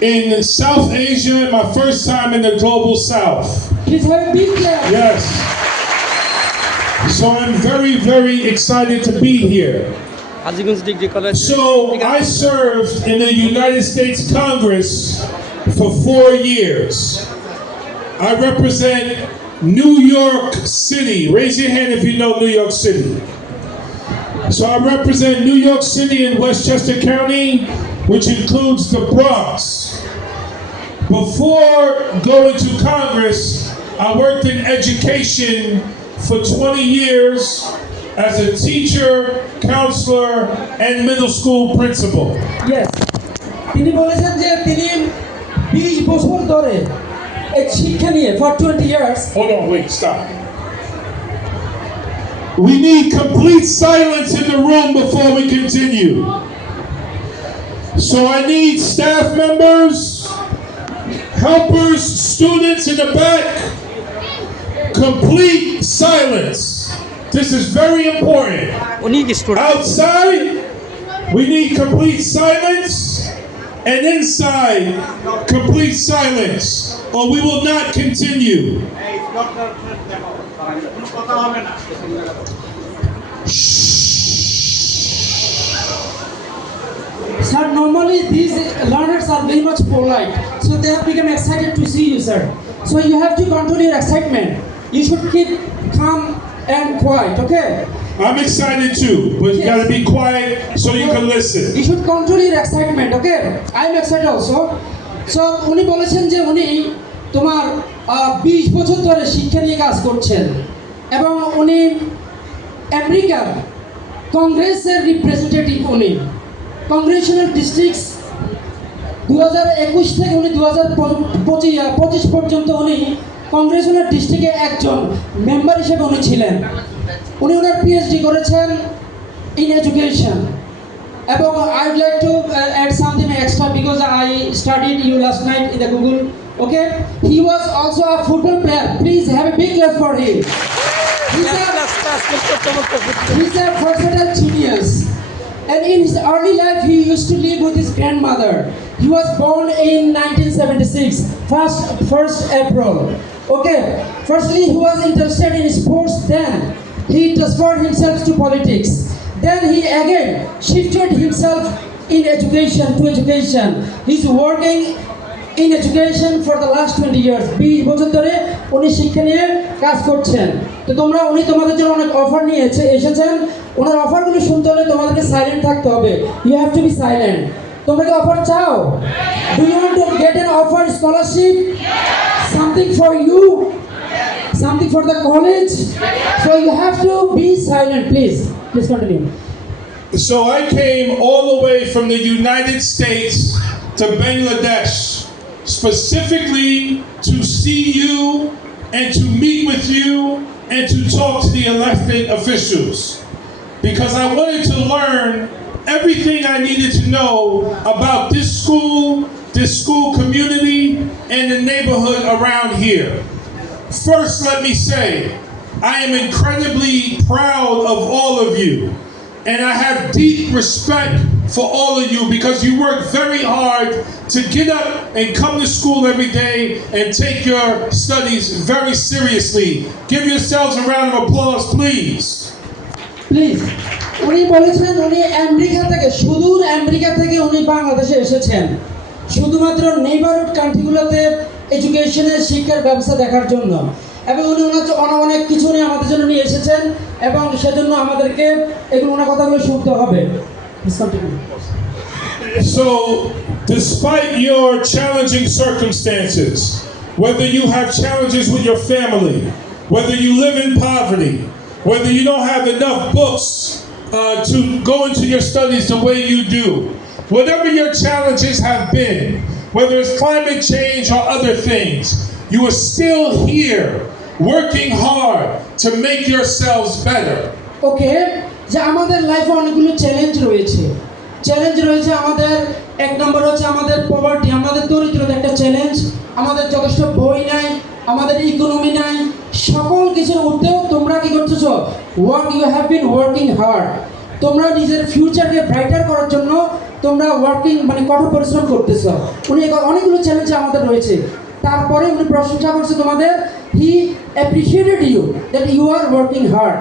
in South Asia, my first time in the global South. Please have a big clap. Yes. So I'm very, very excited to be here. So I served in the United States Congress for 4 years. I represent New York City. Raise your hand if you know New York City. So I represent New York City and Westchester County, which includes the Bronx. Before going to Congress, I worked in education for 20 years as a teacher, counselor, and middle school principal. Yes. তিনি বলেছেন যে তিনি 20 বছর ধরে এই শিক্ষা নিয়ে for 20 years. Hold on, wait, stop. We need complete silence in the room before we continue. So I need staff members, helpers, students in the back. Complete silence. This is very important. Outside, we need complete silence, and inside, complete silence, or we will not continue. Sir, normally these learners are very much polite, so they have become excited to see you, sir. So you have to control your excitement. You should keep calm and quiet, okay? I'm excited too, but you gotta be quiet so you can listen. You should control your excitement, okay? I'm excited also. So উনি বলেছেন যে উনি তোমার 20 বছর ধরে শিক্ষা নিয়ে কাজ করছেন এবং উনি আমেরিকার কংগ্রেসের রিপ্রেজেন্টেটিভ উনি কংগ্রেশনাল ডিস্ট্রিক্টস 2021 থেকে উনি 2025 পর্যন্ত উনি কংগ্রেশনাল ডিস্ট্রিক্টে একজন মেম্বার হিসেবে উনি ছিলেন উনি ওনার পিএইচডি করেছেন ইন এডুকেশন এবং I would like to add something extra because I studied you last night in the Google okay he was also a football player please have a big class for him he's a versatile genius. And in his early life, he used to live with his grandmother. He was born in 1976, 1st April. Okay, firstly, he was interested in sports then. He transferred himself to politics. Then he again shifted himself in education to education. He's working in education for the last 20 years. 20 বছর ধরে উনি শিক্ষা নিয়ে কাজ করছেন তো তোমরা উনি তোমাদের জন্য অনেক অফার নিয়ে এসেছেন ওনার অফারগুলো শুনতে হলে তোমাদেরকে সাইলেন্ট থাকতে হবে you have to be silent তোমরা কি অফার চাও do you want to get an offer scholarship something for you something for the college so you have to be silent please continue So I came all the way from the United States to Bangladesh specifically to see you and to meet with you and to talk to the elected officials because I wanted to learn everything I needed to know about this school community, and the neighborhood around here. First, let me say, I am incredibly proud of all of you, and I have deep respect for all of you because you work very hard to get up and come to school every day and take your studies very seriously. Give yourselves a round of applause, please. Please. উনি বলেছেন উনি America থেকে সুদূর America থেকে উনি বাংলাদেশে এসেছেন শুধুমাত্র নেইবারহুড কান্ট্রিগুলোতে এডুকেশনের শিক্ষার ব্যবস্থা দেখার জন্য এবং উনি অনেক কিছু নিয়ে আমাদের জন্য নিয়ে এসেছেন এবং সেজন্য আমাদেরকে এগুলো ওনার কথাগুলো শুনতে হবে So, despite your challenging circumstances, whether you have challenges with your family, whether you live in poverty, whether you don't have enough books to go into your studies the way you do, whatever your challenges have been, whether it's climate change or other things, you are still here working hard to make yourselves better. Okay, যে আমাদের লাইফে অনেকগুলো challenge রয়েছে আমাদের এক নম্বর হচ্ছে আমাদের poverty আমাদের দরিদ্রতা একটা চ্যালেঞ্জ আমাদের যথেষ্ট বই নাই আমাদের ইকোনমি নাই সকল কিছুর ঊর্ধ্বেও তোমরা কি করতেছো you have been working hard তোমরা নিজের ফিউচারকে ব্রাইটার করার জন্য তোমরা ওয়ার্কিং মানে কঠোর পরিশ্রম করতেছো। উনি অনেকগুলো চ্যালেঞ্জ আমাদের রয়েছে, তারপরে উনি প্রশংসা করছে তোমাদের। He appreciated you that you are working hard.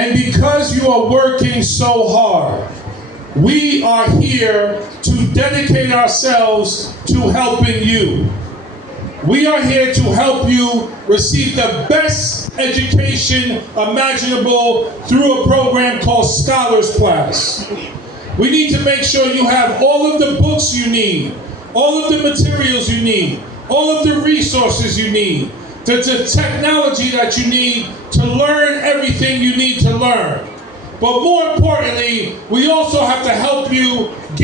And because you are working so hard, we are here to dedicate ourselves to helping you. We are here to help you receive the best education imaginable through a program called Scholars Class. We need to make sure you have all of the books you need, all of the materials you need, all of the resources you need, the technology that you need to learn everything you need to learn. But more importantly, we also have to help you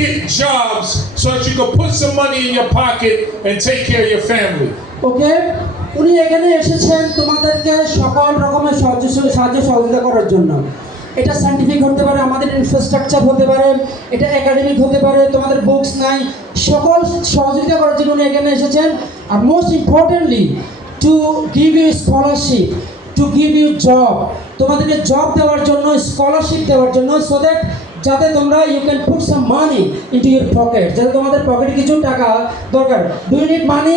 get jobs so that you can put some money in your pocket and take care of your family. ওকে, উনি এখানে এসেছেন তোমাদেরকে সকল রকমের সাহায্য সহযোগিতা করার জন্য। এটা সায়েন্টিফিক হতে পারে, আমাদের ইনফ্রাস্ট্রাকচার হতে পারে, এটা একাডেমিক হতে পারে, তোমাদের বুকস নাই, সকল সহযোগিতা করার জন্য উনি এখানে এসেছেন। আর most importantly to give you scholarship, to give you job, তোমাদেরকে জব দেওয়ার জন্য, স্কলারশিপ দেওয়ার জন্য, সো দ্যাট যাতে তোমরা you can put some money into your pocket, যাতে তোমাদের পকেটে কিছু টাকা দরকার। Do you need money?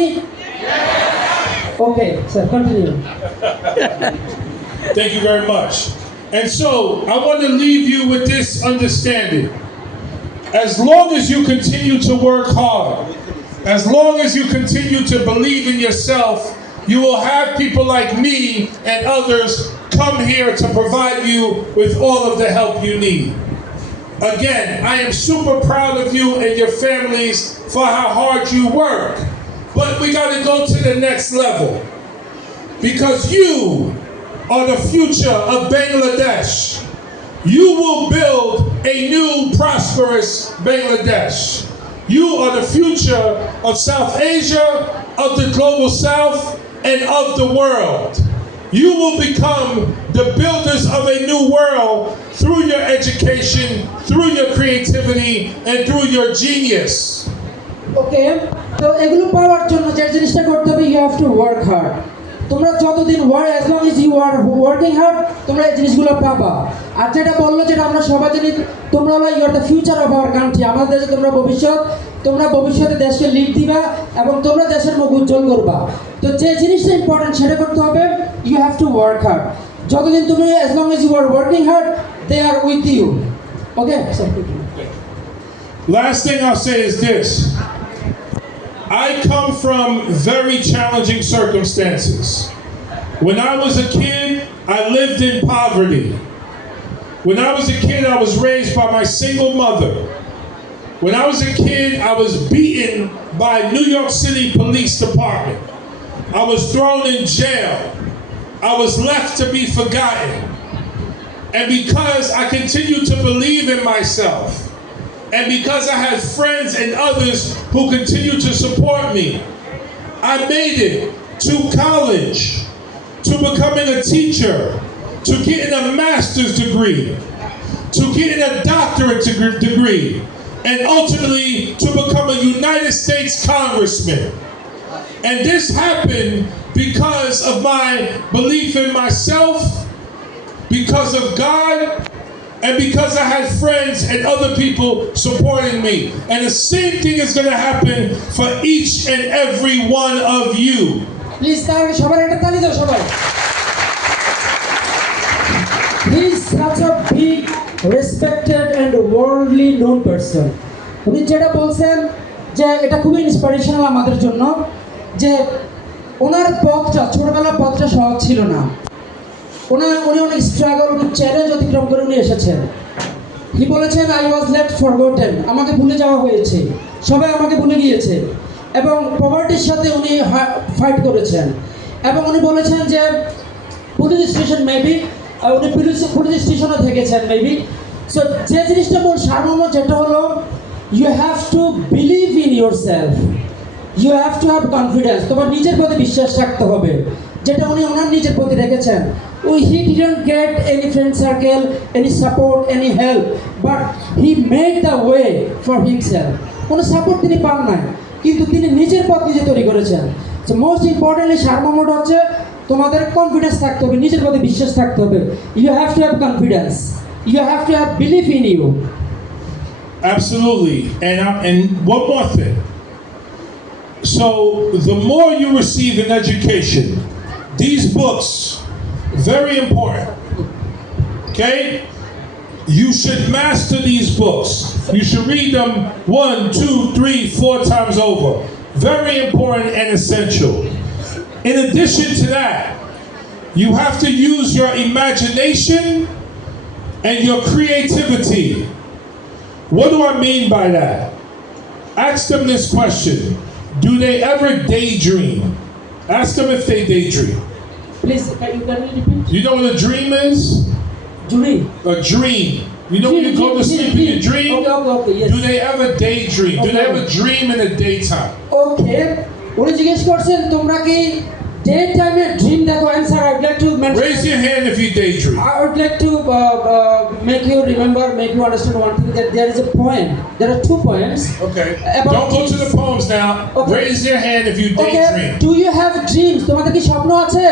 Okay, sir, continue. Thank you very much. And so, I want to leave you with this understanding. As long as you continue to work hard, as long as you continue to believe in yourself, you will have people like me and others come here to provide you with all of the help you need. Again, I am super proud of you and your families for how hard you work. But we got to go to the next level, because you are the future of Bangladesh. You will build a new prosperous Bangladesh. You are the future of South Asia, of the global South, and of the world. You will become the builders of a new world through your education, through your creativity, and through your genius. Okay, তো এগুলো পাওয়ার জন্য যে জিনিসটা করতে হবে, you have to work hard. তোমরা যতদিন as long as you are working hard, তোমরা এই জিনিসগুলো পাবা। আর যেটা বললো, যেটা আমরা সবাই জানি, তোমরা হলো you are the future of our country. আমাদের দেশে তোমরা ভবিষ্যৎ, তোমরা ভবিষ্যতে দেশকে লিড দিবা এবং তোমরা দেশের মুখ উজ্জ্বল করবা। তো যে জিনিসটা ইম্পর্টেন্ট সেটা করতে হবে, you have to work hard. যতদিন তুমি as long as you are working hard, they are with you. Okay, last thing I'll say is this. I come from very challenging circumstances. When I was a kid, I lived in poverty. When I was a kid, I was raised by my single mother. When I was a kid, I was beaten by New York City Police Department. I was thrown in jail. I was left to be forgotten. And because I continued to believe in myself, and because I had friends and others who continued to support me, I made it to college, to becoming a teacher, to getting a master's degree, to getting a doctorate degree, and ultimately to become a United States congressman. And this happened because of my belief in myself, because of God, and because I had friends and other people supporting me. And the same thing is going to happen for each and every one of you. Please, he is such a big, respected and worldly known person. উনি যেটা বলছেন যে এটা খুবই inspirational আমাদের জন্য, যে ওনার পথটা, ছোটবেলার পথটা সহজ ছিল না। উনি অনেক স্ট্রাগল, চ্যালেঞ্জ অতিক্রম করে উনি এসেছেন। হি বলেছেন, আই ওয়াজ লেফট ফরগটেন, আমাকে ভুলে যাওয়া হয়েছে, সবাই আমাকে ভুলে গিয়েছে। এবং পভার্টির সাথে উনি ফাইট করেছেন। এবং উনি বলেছেন যে পুলিশ স্টেশন মেবি, উনি পুলিশ স্টেশনে থেকেছেন মেবি। সো যে জিনিসটা বল সারমর্ম যেটা হলো, you have to believe in yourself, you have to have confidence, তোমার নিজের প্রতি বিশ্বাস রাখতে হবে, যেটা উনি ওনার নিজের প্রতি রেখেছেন। He didn't get any friend circle, any support, any help, but he made the way for himself. কোনো সাপোর্ট তিনি পান নাই, কিন্তু তিনি নিজের পথ নিজে তৈরি করেছেন। সো মোস্ট ইম্পর্টেন্টলি সারমর্মটা হচ্ছে তোমাদের কনফিডেন্স থাকতে হবে, নিজের প্রতি বিশ্বাস থাকতে হবে। You have to have confidence, you have to have believe in you. Absolutely. And one more thing. So the more you receive in education, these books, very important. Okay? You should master these books. You should read them 1, 2, 3, 4 times over. Very important and essential. In addition to that, you have to use your imagination and your creativity. What do I mean by that? Ask them this question. Do they ever daydream? Ask them if they daydream. Please, can you repeat? You know what a dream is? Dream. A dream. You know when you go to sleep and you dream? Okay, yes. Do they ever daydream? Do they ever dream in the daytime? Okay. উনি জিজ্ঞেস করছেন তোমরা কি day টাইমে dream দেখো answer I would like to mention. Raise your hand if you daydream. I would like to make you remember, make you understand one thing, that there is a poem. There are 2 poems. Okay. Don't go to the poems now. Okay. Raise your hand if you daydream. Okay. Do you have dreams? তোমাদের কি স্বপ্ন আছে?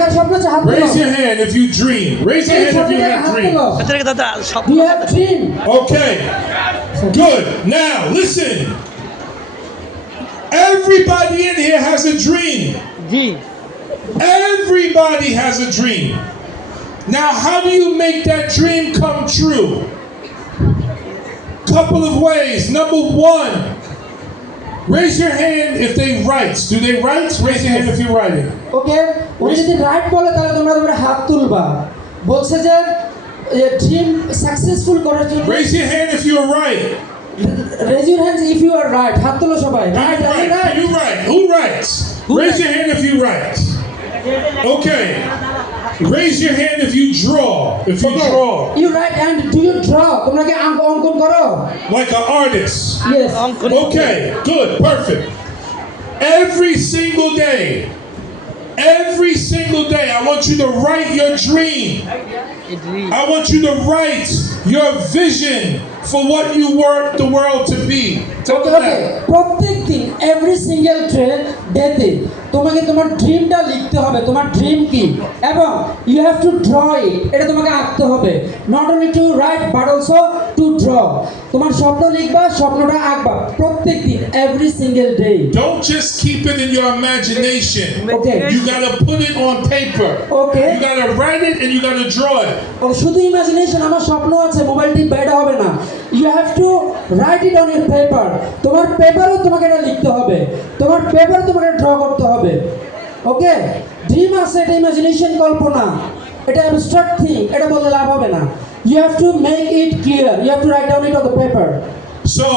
কার স্বপ্ন আছে? হাত তোলো। Raise your hand if you dream. Raise your hand if you have dreams. Do you have dream? Okay. Good. Now listen. Everybody in here has a dream. Everybody has a dream. Now, how do you make that dream come true? Couple of ways. Number 1, raise your hand if they write. Do they write? Raise your hand if you're writing. Okay. উনি যদি right বলে তাহলে তোমরা হাত তুলবা। বলছে যে dream successful করার জন্য Raise your hand if you're right. Raise your hands if you are right. হাত তোলো সবাই। Right. You right. Who writes? Raise your hand if you write. Okay. Raise your hand if you draw. If you draw. You write and do you draw? তোমরা কি অঙ্কন করো? Like an artist. Yes. Okay. Good. Perfect. Every single day, I want you to write your dream. I want you to write your vision for what you want the world to be. Okay. প্রত্যেকদিন every single day তোমাকে তোমার ড্রিমটা লিখতে হবে। তোমার dream কি? এবং you have to draw it. এটা তোমাকে আঁকতে হবে। Not only to write but also to draw. তোমার স্বপ্ন লিখবা, স্বপ্নটা আঁকবা প্রত্যেকদিন every single day. Don't just keep it in your imagination. Okay. You gotta put it on paper. Okay. You gotta write it and you gotta draw it. শুধু imagination আমার স্বপ্ন আছে mobile টিপ এটা হবে না। You have to write it on your paper. তোমার পেপারও তোমাকে এটা লিখতে হবে। তোমার পেপার তোমাকে ড্র করতে হবে। ওকে? ড্রিম আছে এটা ইমাজিনেশন কল্পনা। এটা অ্যাবস্ট্রাক্ট থিং। এটা বললে লাভ হবে না। You have to make it clear. You have to write down it on the paper. So,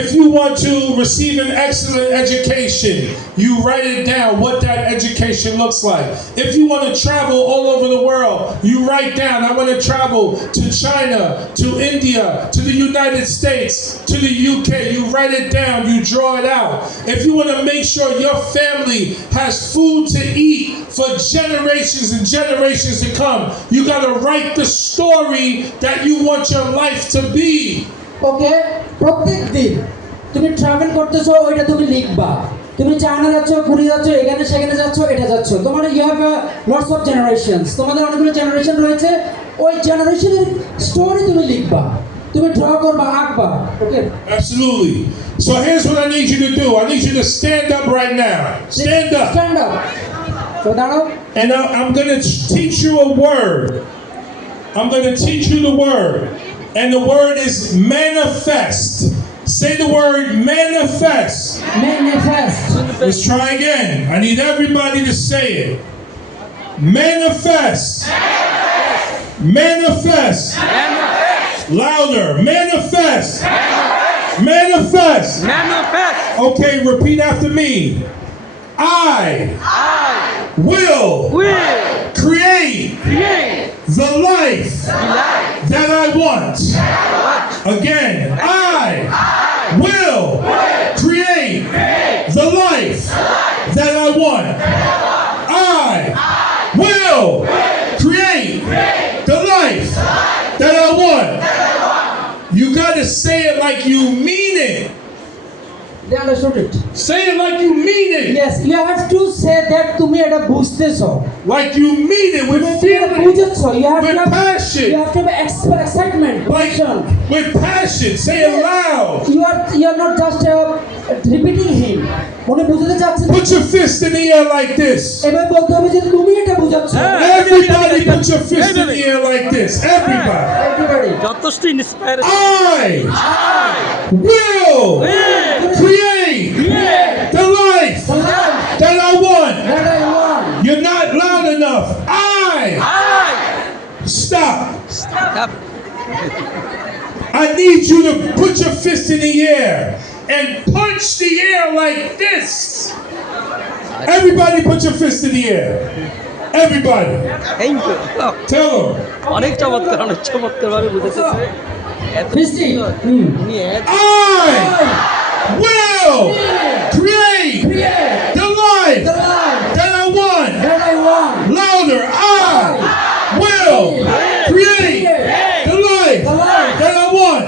if you want to receive an excellent education, you write it down what that education looks like. If you want to travel all over the world, you write down, I want to travel to China, to India, to the United States, to the UK. You write it down, you draw it out. If you want to make sure your family has food to eat for generations and generations to come, you got to write the story that you want your life to be. ওকে, প্রত্যেকদিন তুমি travel করতেছো ওইটা তুমি লিখবা। তুমি China যাচ্ছ, ঘুরে যাচ্ছ, এখানে সেখানে যাচ্ছ, এটা যাচ্ছ। তোমার you have lots of generations. তোমাদের অনেকগুলো জেনারেশন রয়েছে। ওই জেনারেশনের স্টোরি তুমি লিখবা। তুমি ড্র করবা, আঁকবা। ওকে? Absolutely. So here's what I need you to do. I need you to stand up right now. Stand up. Stand up. So দাঁড়াও। And I'm going to teach you a word. I'm going to teach you the word. And the word is manifest. Say the word manifest. Manifest. Let's try again. I need everybody to say it. Manifest. Manifest. Louder. Manifest. Manifest. Manifest. Okay, repeat after me. I will create the life that I want. Again, I will create the life that I want. I will create the life that I want. You got to say it like you mean it. They understood it. Say it like you mean it. Yes, you have to say that তুমি এটা বুঝতেছো. Like you mean it with feeling. বুঝছো. You have with to have passion. You have to have excitement. Like with passion. Say it loud. You are not just repeating him. মনে বুঝাতে চাচ্ছেন. Put your fist in the air like this. এবার বলতে হবে যে তুমি এটা বুঝাচ্ছো. Everybody put your fist in the air like this. Everybody. যথেষ্ট inspire I will create the life that I want. You're not loud enough. Stop. I need you to put your fist in the air and punch the air like this. Everybody put your fist in the air. Everybody. Thank you Tell them. অনেক চমৎকার ভাবে বুঝেছে Christy. উনি I will create the life that I want. Louder. I will create the life that I want.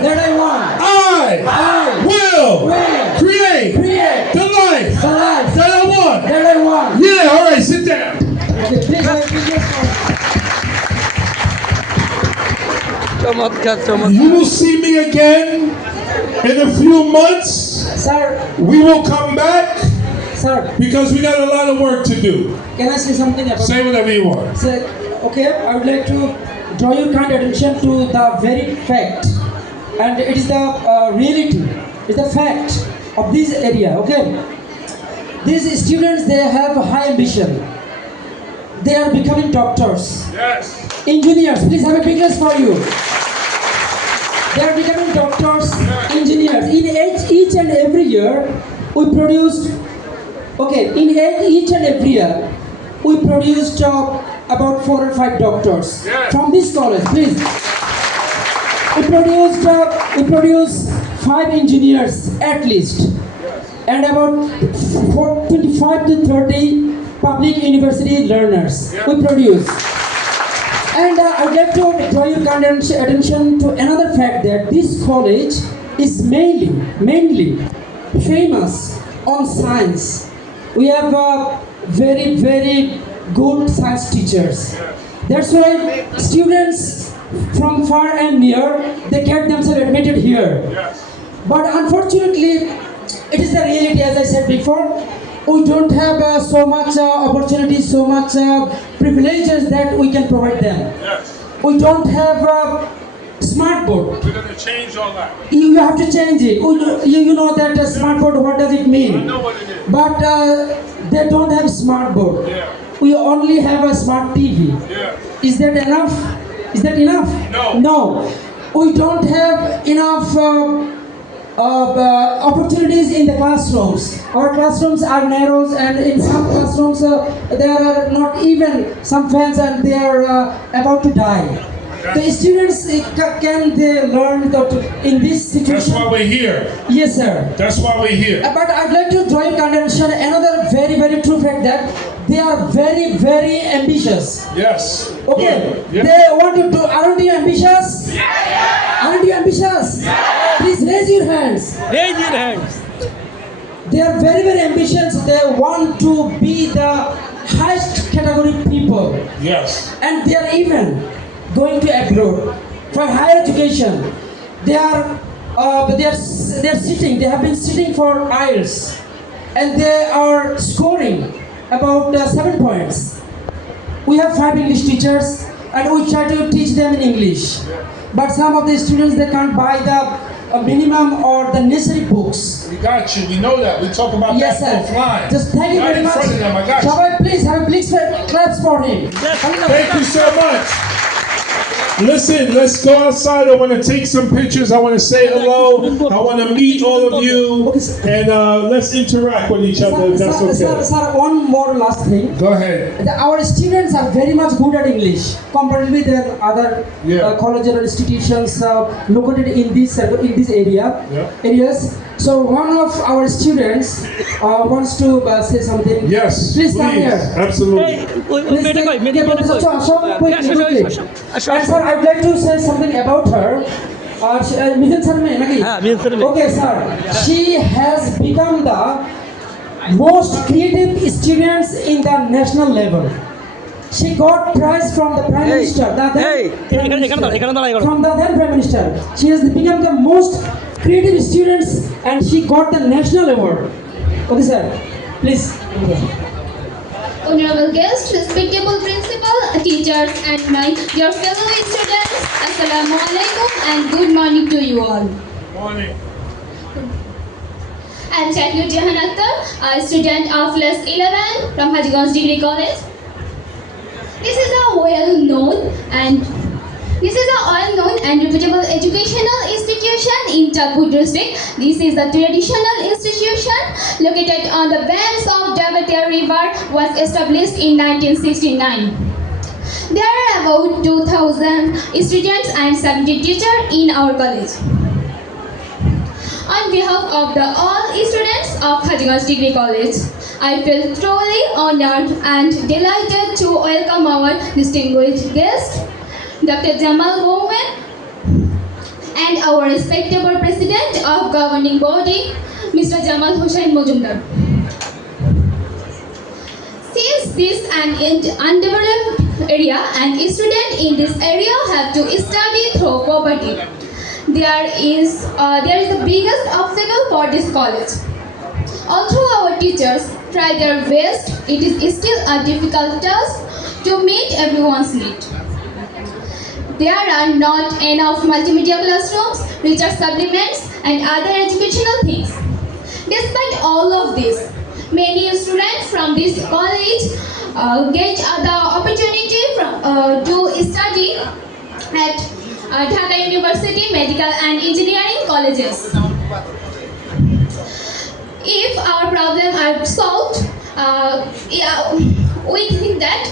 I will create the life that I want. Yeah, all right, sit down. চমৎকার You will see me again in a few months. Sir, We will come back sir, because we got a lot of work to do. can I say something about Say whatever you want. Sir, okay, I would like to draw your kind attention to the very fact, and it is the reality, it's the fact of this area, okay? These students, they have high ambition. They are becoming doctors, Yes. engineers. Please have a big applause for you. They are becoming doctors, engineers. In each and every year, we produced, each and every year, we produced about 4 or 5 doctors from this college, please. We produced 5 engineers at least, and about 25 to 30 public university learners we produce. And I would like to draw your kind attention to another fact that this college is mainly famous on science. We have very good science teachers. That's why students from far and near, they get themselves admitted here. But unfortunately, it is the reality, as I said before. We don't have so much opportunities, so much privileges that we can provide them. We don't have smart board. We're going to change all that. You have to change it. You know that smart board, what does it mean? I know what it is. But they don't have smart board. Yeah. We only have a smart TV. Yeah. Is that enough? Is that enough? No. No. We don't have enough opportunities in the classrooms. Our classrooms are narrow, and in some classrooms there are not even some fans, and they are about to die. The students can they learn in this situation? That's why we're here. Yes, sir. That's why we're here. But I'd like to draw your attention another very true fact that they are very ambitious. Yes. Okay. Good. Yeah. They want to do. Aren't you ambitious? Aren't you ambitious? Please raise your hands. Raise your hands. They are very ambitious. They want to be the highest category people, Yes. and they are even going to abroad for higher education. They are sitting. They have been sitting for IELTS, and they are scoring about 7 points. We have 5 English teachers, and we try to teach them in English. But some of the students, they can't buy the minimum or the necessary books. We got you. We know that. We talk about Yes, that sir. offline. Just thank you Right very in much. front of them. I got you. Shall I please have a big claps for him? Thank you so much. Listen, let's go outside. I want to take some pictures. I want to say hello. I want to meet all of you. And let's interact with each other if that's okay. Sir, one more last thing. Go ahead. Our students are very much good at English comparatively than other colleges or institutions located in this areas. So one of our students wants to say something. Yes, Please come here. Absolutely. And sir, I'd like to say something about her. Mithun sir mein naki? হ্যাঁ মিল sir Okay, sir. She has become the most creative students in the national level. She got prize from the Prime Hey, Minister. The then hey, Prime এখানে Minister. দাঁড়া, এখানে দাঁড়া। From the then Prime Minister. She has become the most creative students and she got the national award. Okay, sir. Please. Honorable guests, respectable principal, teachers, and my dear fellow students, Assalamu alaikum and good morning to you all. Morning. I'm Shakir Jahan Akhtar, a student of class 11 from Hajiganj Degree College. This is a well-known and reputable educational institution in Chatpur district. This is a traditional institution located on the banks of Davatia River, was established in 1969. There are about 2,000 students and 70 teachers in our college. On behalf of all students of Hajiganj Degree College, I feel truly honored and delighted to welcome our distinguished guest, Dr.Jamal Bowman, and our respectable President of Governing Body, Mr. Jamal Hussain Mojumdar. Since this is an undeveloped area and students in this area have to study through poverty, there is the biggest obstacle for this college. Although our teachers try their best, it is still a difficult task to meet everyone's need. There are not enough multimedia classrooms, research supplements, and other educational things. Despite all of this, many students from this college get the opportunity to study at Dhaka University Medical and Engineering colleges. If our problems are solved, we think that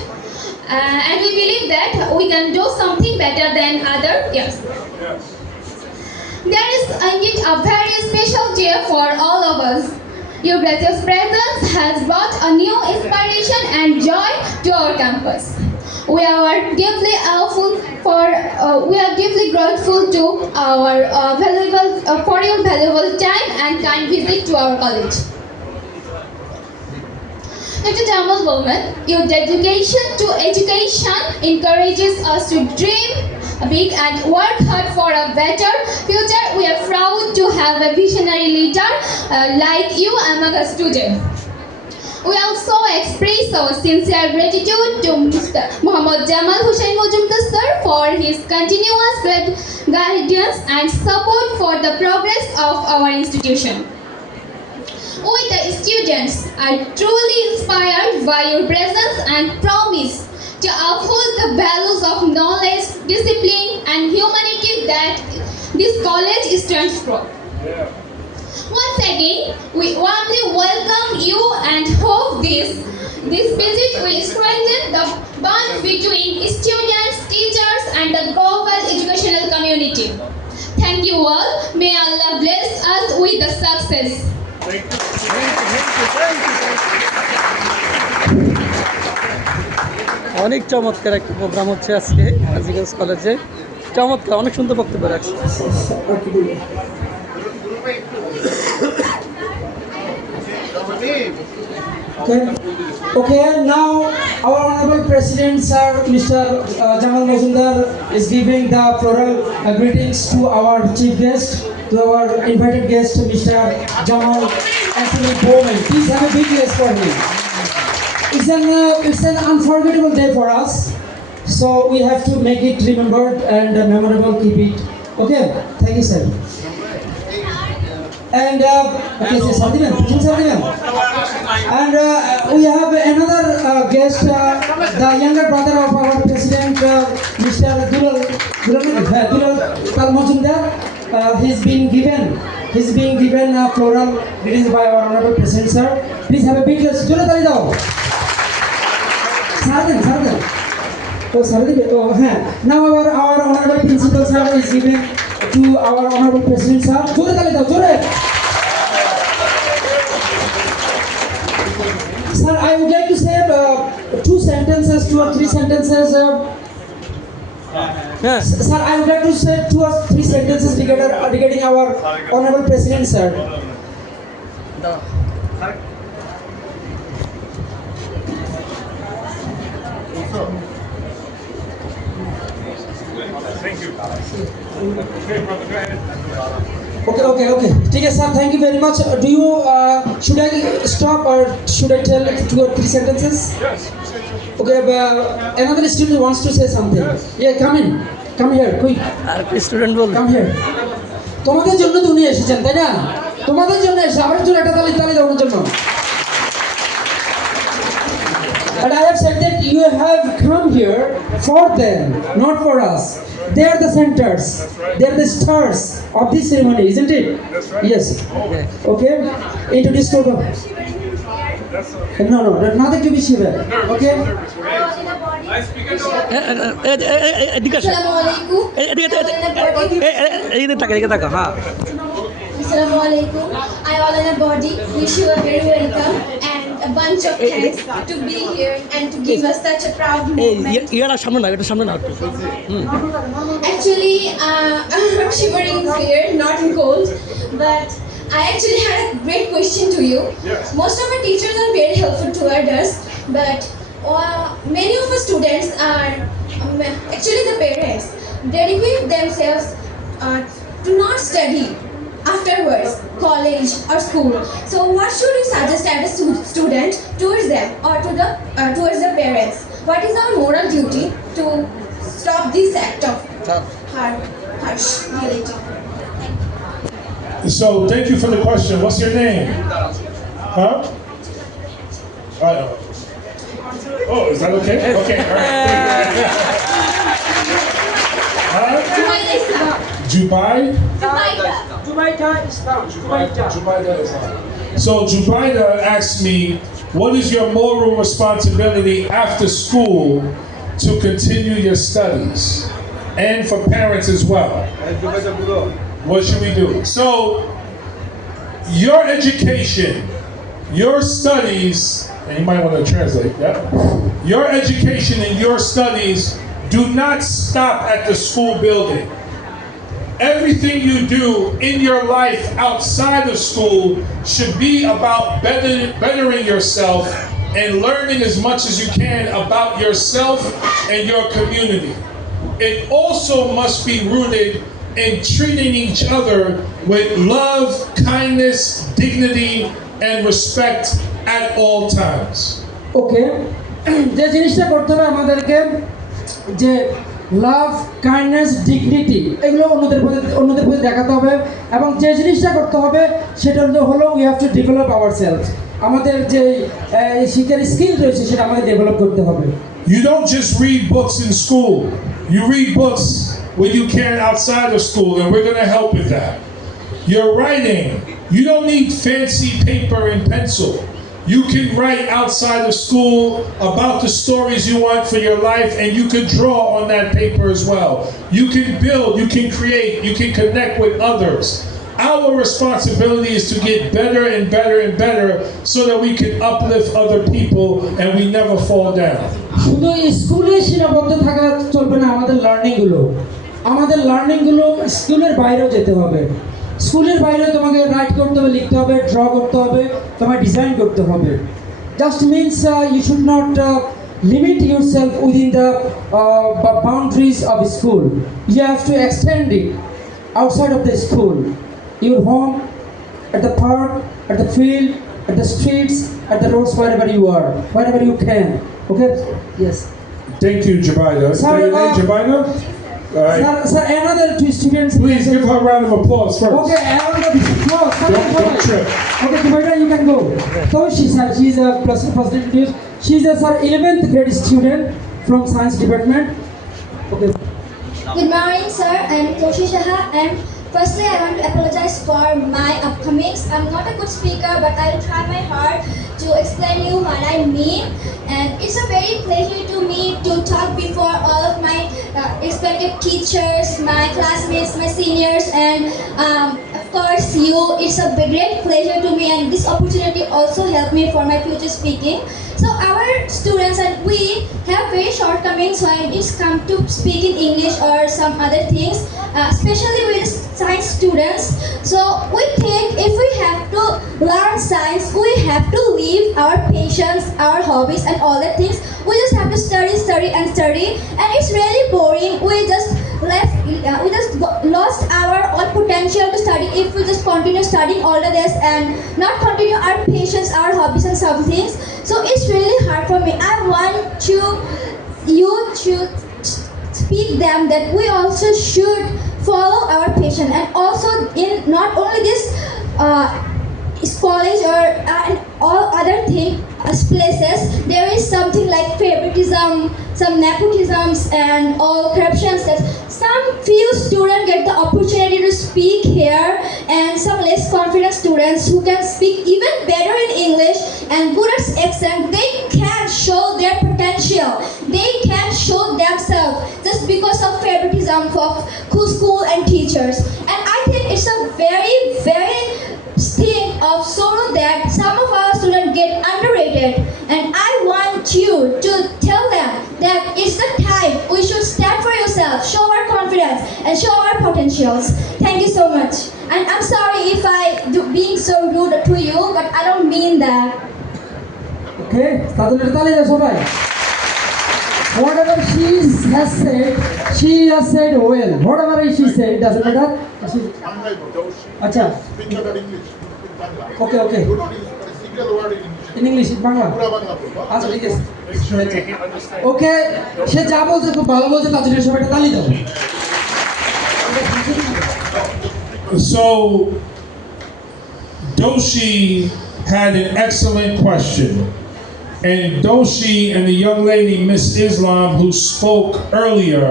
and we believe that we can do something better than other years. There is indeed a very special day for all of us. Your gracious presence has brought a new inspiration and joy to our campus. We are deeply grateful to our for your valuable time and kind visit to our college. Dr. Jamal Bowman, your dedication to education encourages us to dream big and work hard for a better future. We are proud to have a visionary leader like you among us today. We also express our sincere gratitude to Mr. Muhammad Jamal Hussain Mojumdar sir for his continuous guidance and support for the progress of our institution. We, the students, are truly inspired by your presence and promise to uphold the values of knowledge, discipline, and humanity that this college stands for. Once again, we warmly welcome you and hope this visit will strengthen the bond between students, teachers, and the global educational community. Thank you all. May Allah bless us with the success. অনেক চমৎকার একটা programme হচ্ছে আজকে হাজিগঞ্জ কলেজে। চমৎকার, অনেক সুন্দর বক্তব্য রাখছে। Okay, now our honorable president sir Mr. Jamal Mojumdar is giving the floral greetings to our chief guest, to our invited guest Mr. Jamal Bowman. Please have a big yes for him. It's an unforgettable day for us, so we have to make it remembered and memorable. Keep it. Okay, thank you, sir. And okay, and we have another guest, the younger brother of our president, Mr. Dulal Mojumdar. He's being given a floral greetings by our honorable president, sir. Please have a big yes. Now our honorable principal sir is given to our honorable president sir. Sir, I would like to say 2 or 3 sentences. হ্যাঁ Sir, I would like to say 2 or 3 sentences regarding our honorable president, sir. Okay. ठीक है, sir. Thank you very much. Do you should I stop or should I tell 2 or 3 sentences? Yes. Okay, another student wants to say something. Yeah, come here, quick. আর কি student ball Come here. তোমাদের জন্য তো উনি এসেছেন, তাই না? তোমাদের জন্য এসে আমার জন্য একটা তালি দেওয়ার জন্য। And I have said that you have come here for them, not for us. They are the centers. They are the stars of this ceremony, isn't it? That's right. Yes. Oh. Okay. Introduce to the. No, nothing to be shivered. Okay. I speak it এদিকে আসো Assalamualaikum. এদিকে টাকা এদিকে টাকা হ্যাঁ Assalamualaikum. I all in a body wish you a very welcome and a bunch of thanks to be here and to give us such a proud এই moment. ইয়ারা সামনে না এটা সামনে না একটু Actually, I'm shivering in fear, not in cold, but I actually had a great question to you. Yes. Most of our teachers are very helpful toward us, but many of our students are actually the parents. They equip themselves to not study afterwards, college or school. So, what should we suggest as a student towards them or towards the parents? What is our moral duty to stop this act of harsh reality? So, thank you for the question. What's your name? Huh? Oh, is that okay? Okay, all right. Jubai? Jubaida is on. So Jubaida asked me, what is your moral responsibility after school to continue your studies? And for parents as well. What should we do? So, your education, your studies, and you might want to translate that. Your education and your studies do not stop at the school building. Everything you do in your life outside of school should be about bettering yourself and learning as much as you can about yourself and your community. It also must be rooted in treating each other with love, kindness, dignity, and respect at all times. Okay. যে জিনিসটা করতে হবে আমাদেরকে যে লাভ kindness dignity এগুলো অন্যদের প্রতি দেখাতে হবে এবং যে জিনিসটা করতে হবে সেটা হলো we have to develop our self আমাদের যে শিক্ষার স্কিল রয়েছে সেটা আমাদের ডেভেলপ করতে হবে You don't just read books in school. You read books when you can outside of school, and we're going to help with that. You're writing. You don't need fancy paper and pencil. You can write outside of school about the stories you want for your life, and you can draw on that paper as well. You can build, you can create, you can connect with others. Our responsibility is to get better and better and better so that we can uplift other people and we never fall down. শুধু স্কুলে সীমাবদ্ধ থাকা চলবে না আমাদের লার্নিংগুলো স্কুলের বাইরেও যেতে হবে স্কুলের বাইরে তোমাকে রাইট করতে হবে লিখতে হবে ড্র করতে হবে তোমাকে ডিজাইন করতে হবে just means you should not limit yourself within the boundaries of school. You have to extend it outside of the school. Your home, at the park, at the field, at the streets, at the roads, wherever you are, wherever you can. Okay? Yes. Thank you, Jubaida. Sir, Say your name, Jubaida? All right. Sir, another 2 students. Please give her a round of applause first. Okay, another applause. Don't trip. Okay, Jubaida, you can go. So she's a president. She's a 11th grade student from science department. Okay. Good morning, sir. I'm Toshi Shaha, and firstly, I want to apologize for my upcomings. I'm not a good speaker, but I'll try my hard to explain you what I mean. And it's a very pleasure to me to talk before all of my respected teachers, my classmates, my seniors, and course, you. It's a great pleasure to me, and this opportunity also helped me for my future speaking. So our students and we have very shortcomings when it's come to speaking English or some other things, especially with science students. So we think if we have to learn science, we have to leave our passions, our hobbies, and all the things. We just have to study, and it's really boring. We just lost our all potential to study if we just continue studying all the days and not continue our passions, our hobbies, and some things. So it's really hard for me. I want you to speak them that we also should follow our passion, and also in not only this college or in all other places, there is something like favoritism, some nepotisms, and all corruptions that some few students get the opportunity to speak here, and some less confident students who can speak even better in English and good at accent, they can show their potential. They can show themselves just because of favoritism of school and teachers. And I think it's a very, very thing of sorrow that some of our students get underrated, and I want you to tell them that it's the time we should stand for yourself, show our confidence, and show our potentials. Thank you so much, and I'm sorry if I do being so rude to you, but I don't mean that. Okay, whatever she has said well. Whatever she said, doesn't matter. Acha. Okay. In English, in Bangla. Acha, ঠিক আছে. Okay, সে যা বলছে খুব ভালো বলছে, তার জন্য সবাই একটা তালি দাও। So, Doshi had an excellent question. And Doshi and the young lady, Miss Islam, who spoke earlier,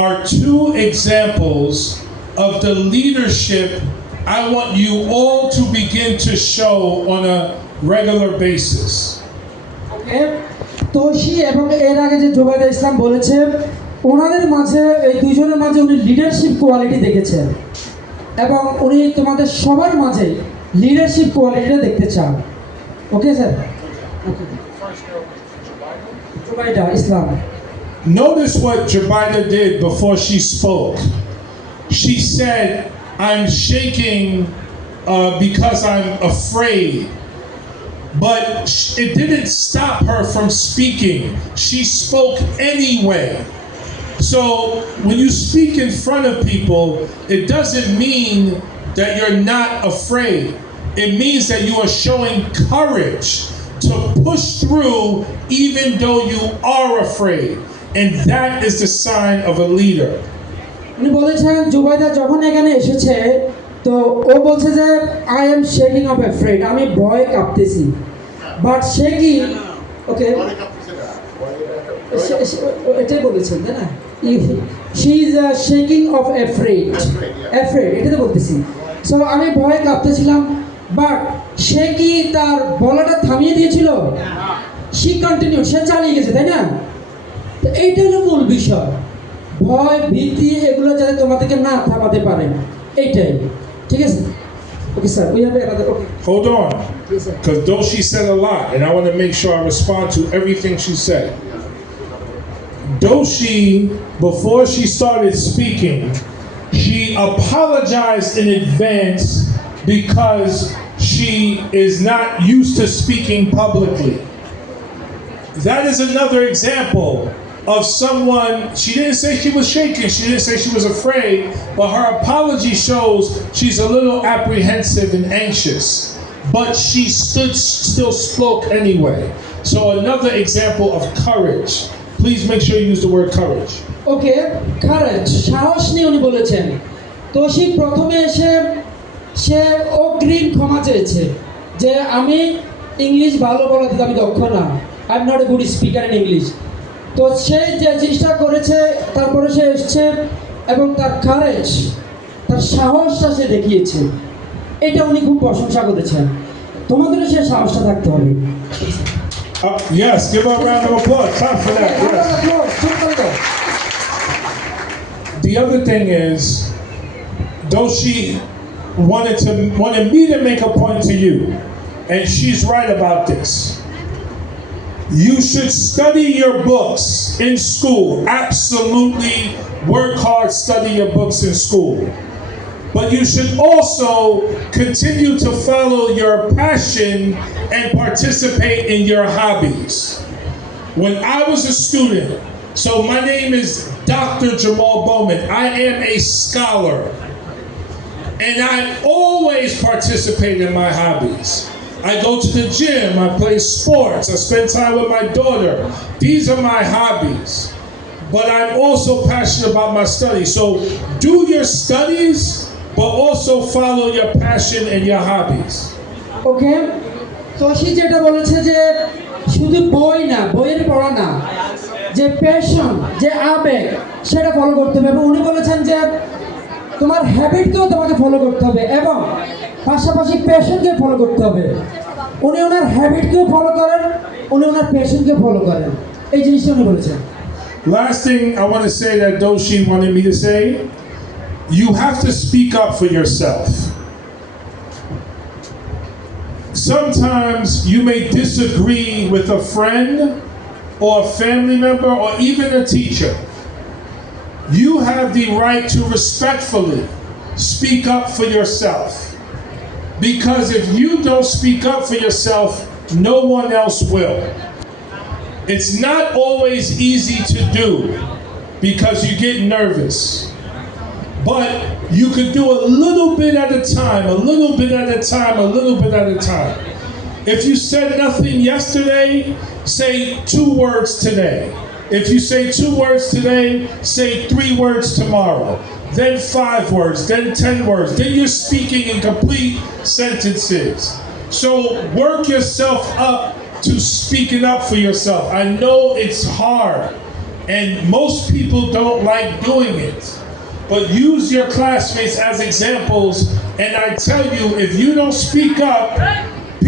are two examples of the leadership I want you all to begin to show on a regular basis. Okay, Doshi এবং এর আগে যে জুবাইদা ইসলাম বলেছে, ওনাদের মাঝে এই দুইজনের মাঝে উনি লিডারশিপ কোয়ালিটি দেখেছেন, এবং উনি তোমাদের সবার মাঝে লিডারশিপ কোয়ালিটিটা দেখতে চান। Okay sir? Notice what Jubaida did before she spoke. She said, I'm shaking because I'm afraid. But it didn't stop her from speaking. She spoke anyway. So when you speak in front of people, it doesn't mean that you're not afraid. It means that you are showing courage to push through even though you are afraid, and that is the sign of a leader. উনি বলেছেন জুবাইদা যখন এখানে এসেছে, তো ও বলছে যে I am shaking of afraid, আমি ভয়ে কাঁপতেছি, বাট সে কি ওকে এটাই বলেছেন তাই না, she is shaking of afraid, এটাই তো বলতেছি। সো আমি ভয়ে কাঁপতেছিলাম, বাট সে কি তার বলাটা থামিয়ে দিয়েছিল? সে কন্টিনিউ, সে চালিয়ে গেছে, তাই না? তো এইটা হলো মূল বিষয়, ভয় ভীতি এগুলো যাতে তোমাদেরকে না থামাতে পারে, এইটাই। ঠিক আছে? Okay, sir. We have another. Okay. Hold on, because Doshi said a lot, and I want to make sure I respond to everything she said. Doshi, before she started speaking, she apologized in advance because she is not used to speaking publicly. That is another example of someone, she didn't say she was shaking, she didn't say she was afraid, but her apology shows she's a little apprehensive and anxious. But she still spoke anyway. So another example of courage. Please make sure you use the word courage. Okay, courage, সাহস নিয়ে উনি বলেছেন। তো সে প্রথমে এসে সে অগ্রিম ক্ষমা চেয়েছে যে আমি ইংলিশ ভালো বলাতে আমি দক্ষ না, I am not a good speaker in English. তো সে যে জিনিসটা করেছে, তারপরে সে এসছে এবং তার কারেজ, তার সাহসটা সে দেখিয়েছে, এটা উনি খুব প্রশংসা করেছেন। তোমাদেরও সে সাহসটা থাকতে হবে। Yes, give her a round of applause. Time for that. Yes. The other thing is, Doshi wanted me to make a point to you, and she's right about this. You should study your books in school. Absolutely work hard, study your books in school. But you should also continue to follow your passion and participate in your hobbies. When I was a student, so my name is Dr. Jamal Bowman. I am a scholar. And I always participate in my hobbies. I go to the gym, I play sports, I spend time with my daughter. These are my hobbies. But I'm also passionate about my studies. So do your studies, but also follow your passion and your hobbies. Okay? তো সে যেটা বলেছে যে শুধু বই না, বইয়ের পড়া না, যে প্যাশন, যে আবেগ সেটা ফলো করতে হবে। এবং উনি বলেছেন যে তোমার হ্যাবিটকেও তোমাকে ফলো করতে হবে এবং পাশাপাশি প্যাশনকে ফলো করতে হবে। উনি ওনার হ্যাবিটকেও ফলো করেন, উনি ওনার প্যাশনকে ফলো করেন, এই জিনিসটা উনি বলেছেন। Last thing I want to say that Doshi wanted me to say, you have to speak up for yourself. Sometimes you may disagree with a friend or a family member or even a teacher. You have the right to respectfully speak up for yourself. Because if you don't speak up for yourself, no one else will. It's not always easy to do because you get nervous. But you could do a little bit at a time, a little bit at a time, a little bit at a time. If you said nothing yesterday, say 2 words today. If you say 2 words today, say 3 words tomorrow. Then 5 words, then 10 words. Then you're speaking in complete sentences. So work yourself up to speaking up for yourself. I know it's hard, and most people don't like doing it. But use your classmates as examples, and I tell you, if you don't speak up,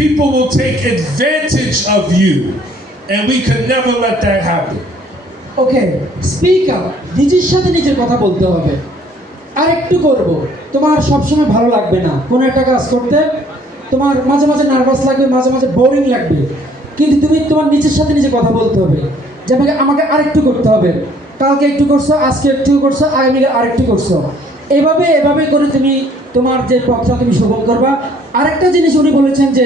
people will take advantage of you, and we can never let that happen. Okay, speak up, নিজের সাথে নিজের কথা বলতে হবে। আর একটু করব, তোমার সবসময় ভালো লাগবে না কোনো একটা কাজ করতে, তোমার মাঝে মাঝে নার্ভাস লাগবে, মাঝে মাঝে বোরিং লাগবে, কিন্তু তুমি তোমার নিজের সাথে নিজে কথা বলতে হবে যে আমাকে আরেকটু করতে হবে। কালকে একটু করছো, আজকে একটু করছো, আগামীকাল আরেকটু করছো, এভাবে করে তুমি তোমার যে পথটা তুমি সফল করবা। আরেকটা জিনিস উনি বলেছেন যে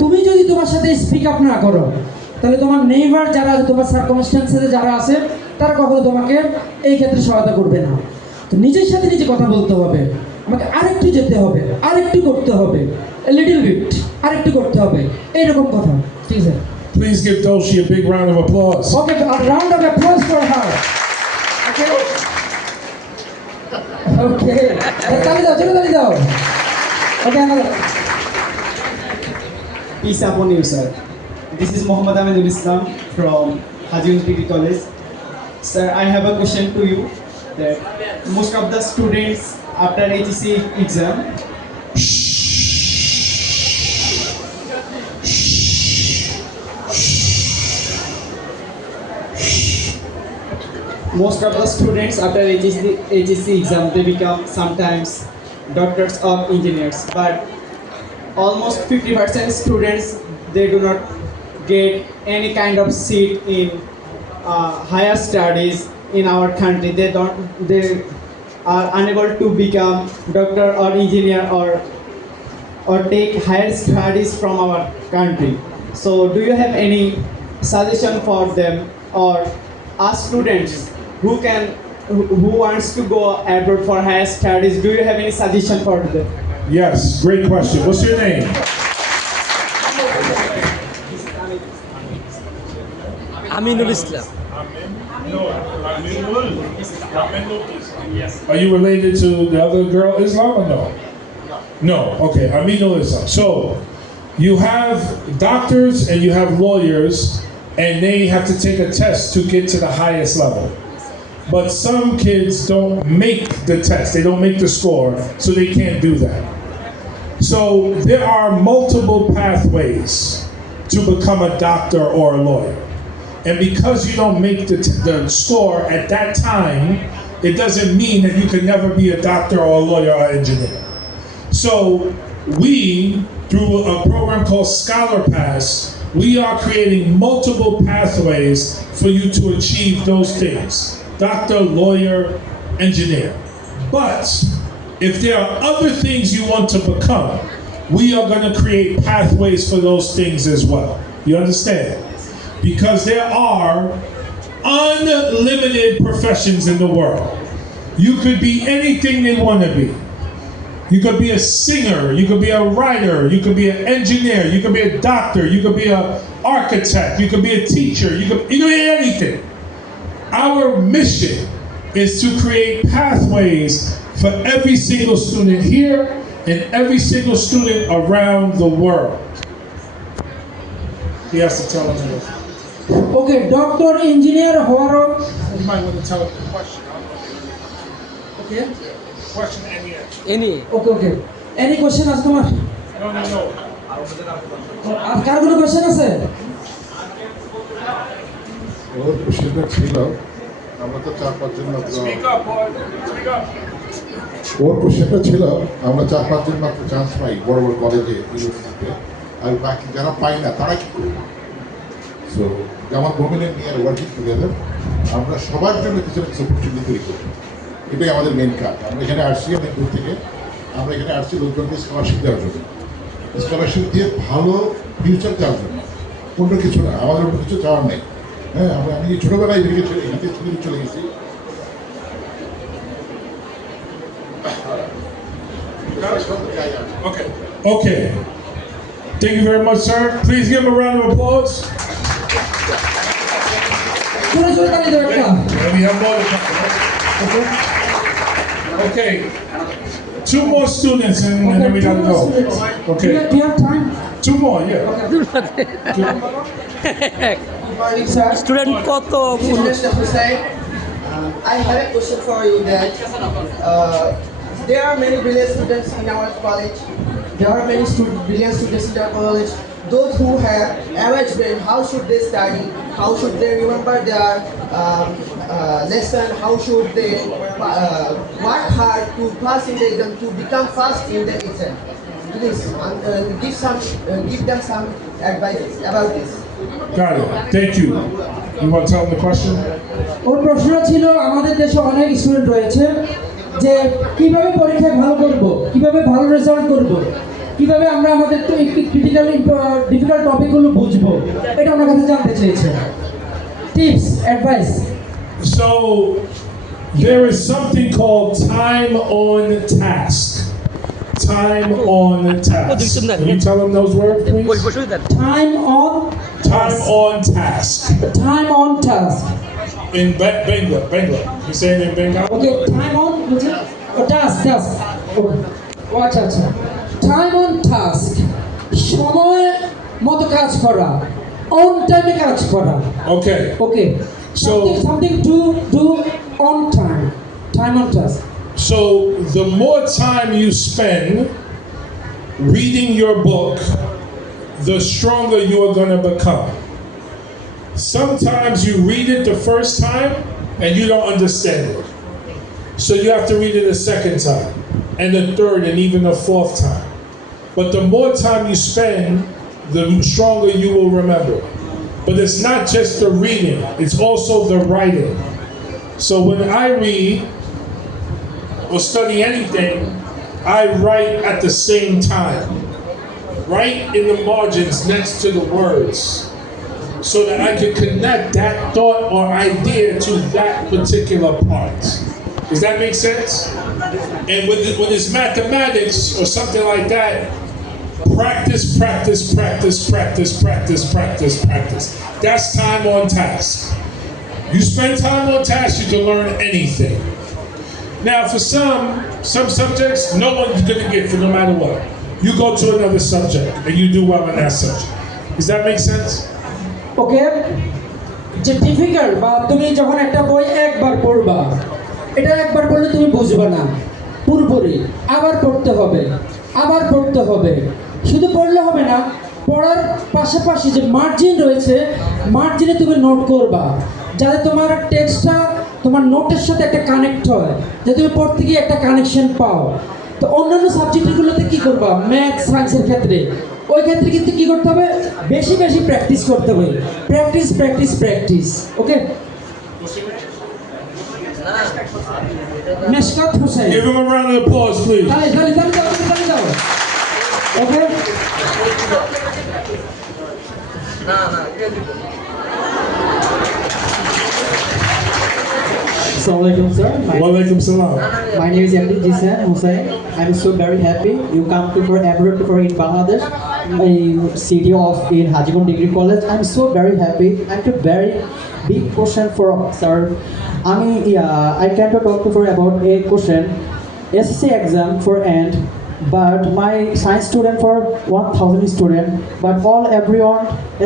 তুমি যদি তোমার সাথে স্পিক আপ না করো, তাহলে তোমার নেইবার যারা আছে, তোমার সার্কামস্ট্যান্সে যারা আছে, তারা কখনো তোমাকে এই ক্ষেত্রে সহায়তা করবে না। তো নিজের সাথে নিজে কথা বলতে হবে, আমাকে আরেকটু যেতে হবে, আরেকটু করতে হবে, লিটল বিট, আরেকটু করতে হবে, এইরকম কথা। ঠিক আছে, Please give Doshi a big round of applause. Okay, a round of applause for her. Okay. Okay. Tali dao. Okay, another. Peace upon you, sir. This is Muhammad Aminul Islam from Haji Degree College. Sir, I have a question to you. That most of the students after HEC exam, most of the students after HEC exam, they become sometimes doctors or engineers, but almost 50% students, they do not get any kind of seat in higher studies in our country. They are unable to become doctor or engineer or take higher studies from our country. So do you have any suggestion for them, or our students who wants to go abroad for higher studies, do you have any suggestion for them? Yes, great question. What's your name? Aminul Islam. Are you related to the other girl, Islam, or no? No. Okay, Aminul Islam. So you have doctors and you have lawyers, and they have to take a test to get to the highest level. But some kids don't make the test, they don't make the score, so they can't do that. So there are multiple pathways to become a doctor or a lawyer. And because you don't make the score at that time, it doesn't mean that you can never be a doctor or a lawyer or engineer. So we, through a program called Scholar Pass, we are creating multiple pathways for you to achieve those things. Doctor, lawyer, engineer. But if there are other things you want to become, we are going to create pathways for those things as well. You understand? Because there are unlimited professions in the world. You could be anything they want to be. You could be a singer, you could be a writer, you could be an engineer, you could be a doctor, you could be an architect, you could be a teacher, you could be anything. Our mission is to create pathways for every single student here and every single student around the world. He has to tell them this. Okay, doctor, engineer, horror. You might want to tell them the question. Okay. Question any answer. Any. Okay. Any question আছে তোমার? No. আর কার কোনো question আছে? ওর কোশ্চেনটা ছিল আমরা তো 4-5 জন মাত্র Speak up, boy. Speak up. ওর কোশ্চেনটা ছিল আমরা 4-5 জন মাত্র চান্স পাই বড় বড় কলেজে ইউনিভার্সিটিতে আর বাকি যারা পাই না তারা কি করবে সো জামাল বোমেনের নিয়ে ওয়ার্কিং টুগেদার আমরা সবার জন্য কিছু না কিছু অপরচুনিটি তৈরি করি এটাই আমাদের মেন কাজ আমরা এখানে আসছি অনেক দূর থেকে আমরা এখানে আসছি লোকজনকে স্কলারশিপ দেওয়ার জন্য স্কলারশিপ দিয়ে ভালো ফিউচার দেওয়ার জন্য কোনো কিছু না আমাদের অন্য কিছু চাওয়ার নেই হ্যাঁ আমি ছোটোবেলায় এদিকে চলে গেছি Okay. Thank you very much, sir. Please give him a round of applause. জোরে তালি দাও একটা। And we have more to come. Okay. 2 more students and then we gotta go. Okay. Do you have time? 2 more, yeah. Morning, sir. Student কত Mr. Hussain, I have a question for you that there are many brilliant students in our college. There are many brilliant students in our college. Those who have average brain, how should they study? How should they remember their lesson? How should they work hard to pass in the exam, to become fast in the exam? Please give them some advice about this. Got it. Thank you. You want to tell them the question? ওর প্রশ্ন ছিল আমাদের দেশে অনেক student রয়েছে যে কিভাবে পরীক্ষায় ভালো করব, কিভাবে ভালো রেজাল্ট করব, কিভাবে আমরা আমাদের তো ক্রিটিক্যাল ডিফিকাল্ট টপিকগুলো বুঝবো, এটা ওনার কাছে জানতে চেয়েছে। Tips, advice. So there is something called time on task. Time on task. Can you tell them those words, please? Time on task. Time on task. In Bangla. You saying in Bengal? Okay, time on task. আচ্ছা। Time on task. সময় মতো কাজ করা, on time কাজ করা। Okay. So something to do on time. Time on task. So the more time you spend reading your book, the stronger you are going to become. Sometimes you read it the first time and you don't understand it. So you have to read it a second time, and the third, and even the fourth time. But the more time you spend, the stronger you will remember. But it's not just the reading, it's also the writing. So when I read or study anything, I write at the same time. Write in the margins next to the words so that I can connect that thought or idea to that particular part. Does that make sense? And when it's mathematics or something like that, practice. That's time on task. You spend time on task, you can learn anything. Now, for some subjects, no one's going to get for no matter what. You go to another subject and you do well in that subject. Does that make sense? Okay. যে difficult বা তুমি যখন একটা বই একবার পড়বা, এটা একবার পড়লে তুমি বুঝবে না পুরোপুরি, আবার পড়তে হবে। শুধু পড়লে হবে না, পড়ার পাশাপাশি যে মার্জিন রয়েছে, মার্জিনে তুমি নোট করবা যাতে তোমার টেক্সটটা তোমার নোটের সাথে একটা কানেক্ট হয়, যাতে তুমি পড়তে গিয়ে একটা কানেকশন পাও। তো অন্যান্য সাবজেক্টগুলোতে কি করবা, ম্যাথ সায়েন্সের ক্ষেত্রে, ওই ক্ষেত্রে কিন্তু কি করতে হবে, বেশি বেশি প্র্যাকটিস করতে হবে, practice practice practice. Okay, Mishkat Hossain, Give him a round of applause, please. তালি তালি তালি দাও, তালি দাও। ওকে, Assalamualaikum sir. Walaikum salam. My name is MD Jisan Hussain. I'm so very happy you come to for abroad for in Bangladesh, in city of in Hajikon Degree College. I'm so very happy. I have a very big question for sir. I can talk to for about a question. SSC exam for end, but my science student for 1,000 student, but all everyone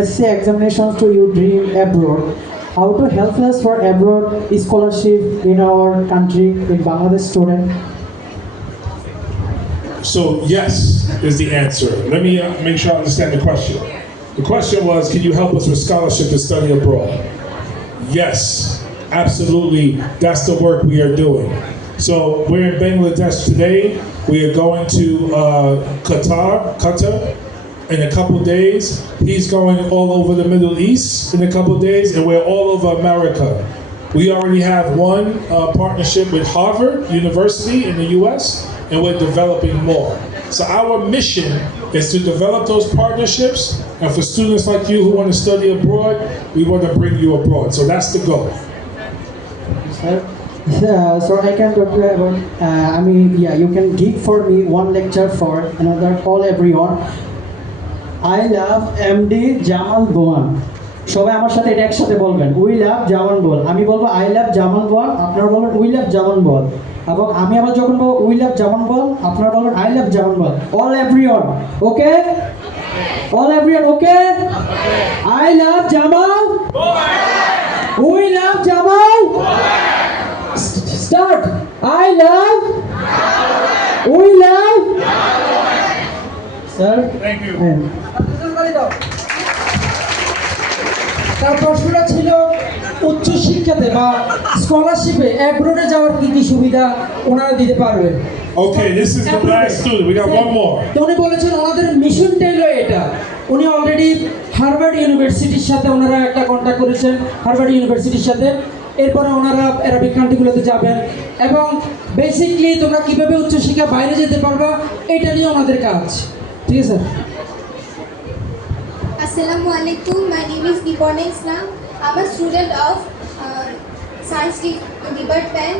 SSC examinations to you dream abroad. How to help us for abroad scholarship in our country in Bangladesh student? So yes is the answer. Let me make sure I understand the question. The question was, can you help us with scholarship to study abroad? Yes, absolutely. That's the work we are doing. So we're in Bangladesh today. We are going to Qatar in a couple days. He's going all over the Middle East in a couple days, and we're all over America. We already have one partnership with Harvard University in the US, and we're developing more. So our mission is to develop those partnerships, and for students like you who want to study abroad, we want to bring you abroad. So that's the goal. Sir, so I can talk to you about, you can give for me one lecture for another all everyone. I love MD Jamal Bowman. সবাই আমার সাথে এটা একসাথে বলবেন, we love জামান বল। আমি বলবো I love জামান বল, আপনারা বলবেন উই লাভ জামান বল। এবং আমি আবার যখন বলবো উই লাভ জামান বল, আপনারা বলবেন I love Zaman ball. All everyone okay, all everyone okay. I love Jamal, we love Jamal. Start. I love, we love. Sir Thank you. তার প্রশ্নটা ছিল উচ্চশিক্ষাতে বা স্কলারশিপে অ্যাব্রোডে যাওয়ার কি কি সুবিধা ওনারা দিতে পারবে। Okay, this is the last student. We got one more. তো উনি বলেছেন ওনাদের মিশনটা হলো এটা। উনি অলরেডি হার্ভার্ড ইউনিভার্সিটির সাথে ওনারা একটা কন্ট্যাক্ট করেছেন, হার্ভার্ড ইউনিভার্সিটির সাথে। এরপরে ওনারা অ্যারাবিক কান্ট্রিগুলোতে যাবেন, এবং বেসিকলি তোমরা কীভাবে উচ্চশিক্ষা বাইরে যেতে পারবা এটা নিয়ে ওনাদের কাজ। ঠিক আছে। Assalamu alaikum. My name is Deepona Islam. I'm a student of Science Department.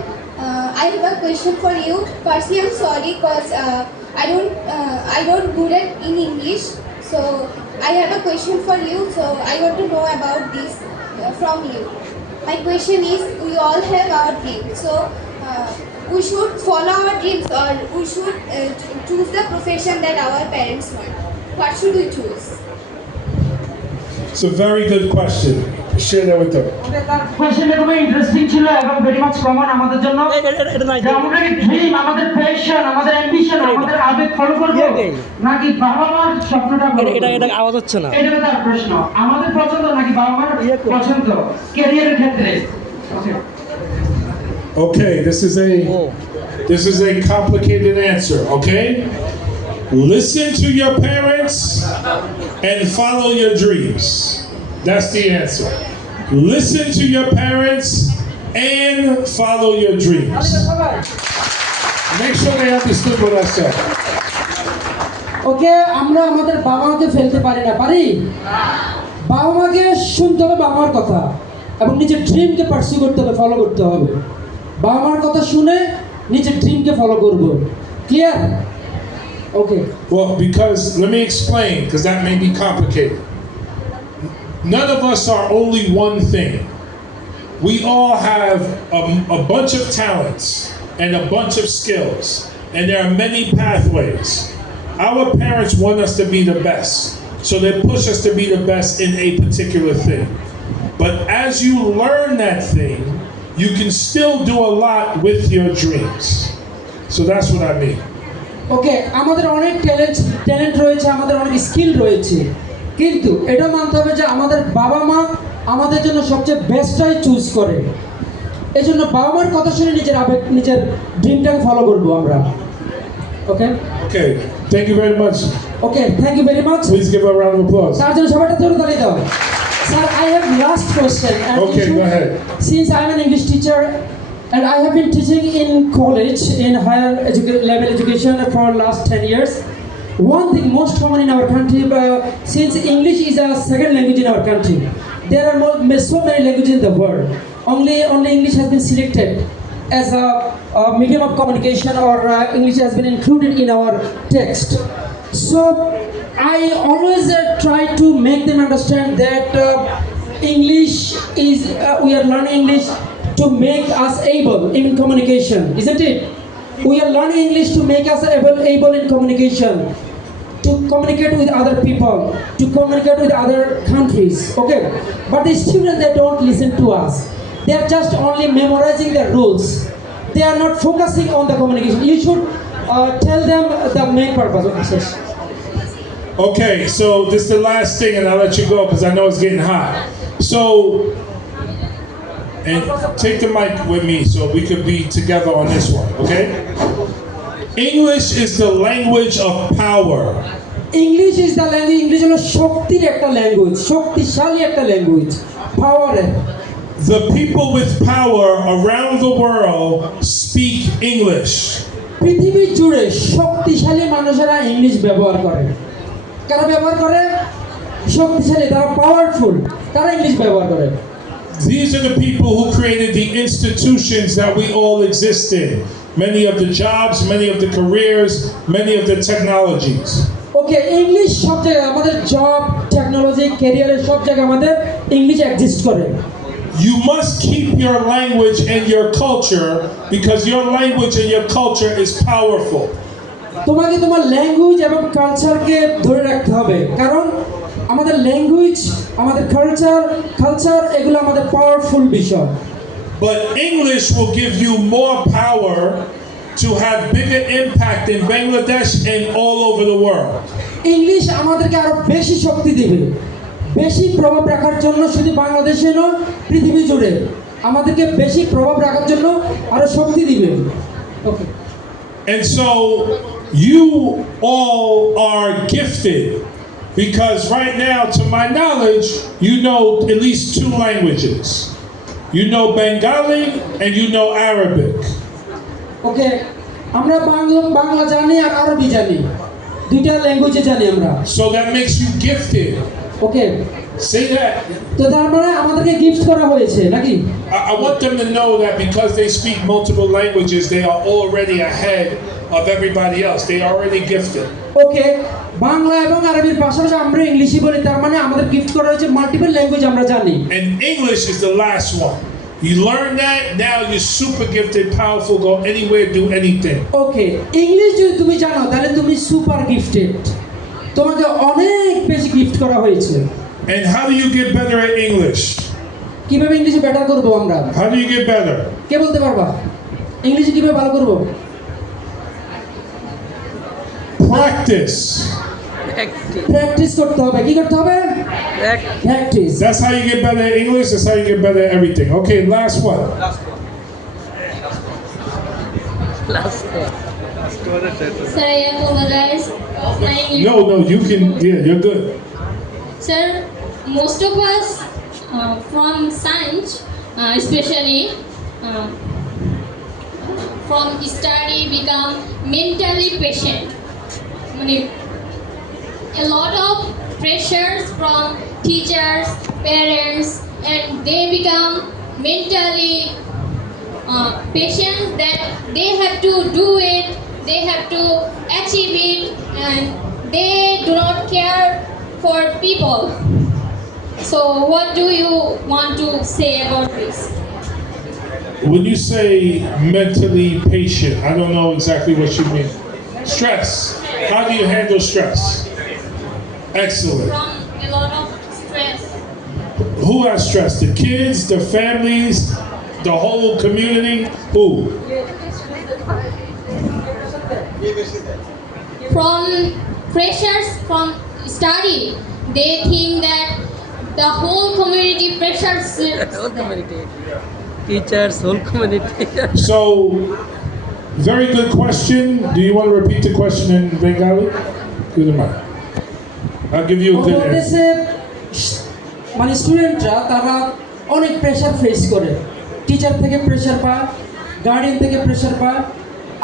I have a question for you. Firstly, I'm sorry because I don't good at in English. So I have a question for you. So I want to know about this from you. My question is: we all have our dreams. So we should follow our dreams, or we should choose the profession that our parents want. What should we choose? It's a very good question. Share that with them. কোশ্চেনটা খুবই interesting ছিল এবং very much common আমাদের জন্য। যে আমরা কি dream, আমাদের প্যাশন, আমাদের অ্যাম্বিশন, আমাদের আবেগ ফলো করব, নাকি বাবা মার স্বপ্নটা ফলো করব? এটা আওয়াজ হচ্ছে না। এটা তার প্রশ্ন। আমাদের পছন্দ নাকি বাবা মার পছন্দ ক্যারিয়ারের ক্ষেত্রে? Okay, this is a complicated answer, okay? Listen to your parents and follow your dreams. That's the answer. Listen to your parents and follow your dreams. Make sure they understood what I said. ওকে, আমরা আমাদের বাবা মাকে ফেলতে পারি না, পারি? বাবা মাকে শুনতে হবে বাবা মার কথা, এবং নিজের ড্রিমকে পার্সিউ করতে হবে, ফলো করতে হবে। বাবা মার কথা শুনে নিজের ড্রিমকে ফলো করব। Clear? Okay. Well, because let me explain, because that may be complicated. None of us are only one thing. We all have a bunch of talents and a bunch of skills, and there are many pathways. Our parents want us to be the best, so they push us to be the best in a particular thing. But as you learn that thing, you can still do a lot with your dreams. So that's what I mean. ওকে, আমাদের অনেক talent রয়েছে, আমাদের অনেক skill রয়েছে, কিন্তু এটা মানতে হবে যে আমাদের বাবা মা আমাদের জন্য সবচেয়ে বেস্টটাই চুজ করে। এই জন্য বাবা মার কথা শুনে নিজের আবেগ, নিজের ড্রিমটাকে ফলো করবো আমরা। Okay. Okay, thank you very much. Okay, thank you very much. Please give her a round of applause. তার জন্য সবাইটা জোরে তালি দাও। Sir, I have last question. And Okay, go ahead. Since I'm an English teacher and I have been teaching in college in higher level education for last 10 years, one thing most common in our country, since English is a second language in our country, there are so many languages in the world. Only English has been selected as a medium of communication, or English has been included in our text. So I always try to make them understand that English is, we are learning English to make us able in communication, isn't it? We are learning English to make us able in communication, to communicate with other people, to communicate with other countries, okay? But the students, they don't listen to us. They are just only memorizing the rules. They are not focusing on the communication. You should tell them the main purpose of this. Okay, so this is the last thing, and I'll let you go because I know it's getting hot. So, and take the mic with me so we could be together on this one, okay? English is the language of power. English is the language. English is শক্তির একটা language, শক্তিশালী একটা language, power. The people with power around the world speak English. পৃথিবী জুড়ে শক্তিশালী মানুষেরা English ব্যবহার করে। কারা ব্যবহার করে? শক্তিশালী, তারা পাওয়ারফুল, তারা ইংলিশ ব্যবহার করে। These are the people who created the institutions that we all exist in. Many of the jobs, many of the careers, many of the technologies. Okay, English সব জায়গায় আমাদের জব, টেকনোলজি, ক্যারিয়ারের সব জায়গায় আমাদের ইংলিশ এক্সিস্ট করে। You must keep your language and your culture because your language and your culture is powerful. তোমাকে তোমার ল্যাঙ্গুয়েজ এবং কালচারকে ধরে রাখতে হবে, কারণ আমাদের ল্যাঙ্গুয়েজ, আমাদের কালচার এগুলো আমাদের পাওয়ারফুল বিষয়। But English will give you more power to have bigger impact in Bangladesh and all over the world. English আমাদেরকে আরো বেশি শক্তি দিবে, বেশি প্রভাব রাখার জন্য, শুধু বাংলাদেশে নয় পৃথিবী জুড়ে আমাদেরকে বেশি প্রভাব রাখার জন্য আরো শক্তি দিবে। ওকে। And so you all are gifted because right now, to my knowledge, you know at least 2 languages. You know Bengali and you know Arabic. ওকে, আমরা বাংলা জানি আর আরবি জানি, দুইটা ল্যাঙ্গুয়েজে জানি আমরা। So that makes you gifted. Okay, Say that. তো তার মানে আমাদেরকে গিফট করা হয়েছে নাকি? I want them to know that because they speak multiple languages, they are already ahead of everybody else. They are already gifted. ওকে, বাংলা এবং আরবির পাশাপাশি আমরা ইংলিশই বলি, তার মানে আমাদের গিফট করা হয়েছে মাল্টিপল ল্যাঙ্গুয়েজ আমরা জানি। And English is the last one. You learn that, now you're super gifted, powerful, go anywhere, do anything. Okay, English যদি তুমি জানো তাহলে তুমি সুপার গিফটেড, তোমাকে অনেক বেশি গিফট করা হয়েছে। And how do you get better at English? কিভাবে ইংলিশে বেটার করব আমরা? How do you get better? কে বলতে পারবা ইংলিশে কিভাবে ভালো করব? Practice. প্র্যাকটিস করতে হবে। কি করতে হবে? Practice. That's how you get better at English. That's how you get better at everything. Okay, last one. Sir, I apologize. My English. No, you can, yeah, you're good. Sir, most of us from science, especially from study, become mentally patient. A lot of pressures from teachers, parents, and they become mentally patient that they have to do it, they have to achieve it, and they do not care for people. So what do you want to say about this? When you say mentally patient, I don't know exactly what you mean. Stress. How do you handle stress? Excellent. From a lot of stress. Who has stress? The kids, the families, the whole community? Who? From pressures from study, they think that the whole community pressures. Whole community. Teachers, whole community. So, Very good question. Do you want to repeat the question in Bengali? Good enough. I'll give you a good answer. বলতেছে মানে স্টুডেন্টরা তারা অনেক pressure face করে, teacher থেকে pressure পায়, guardian থেকে pressure পায়,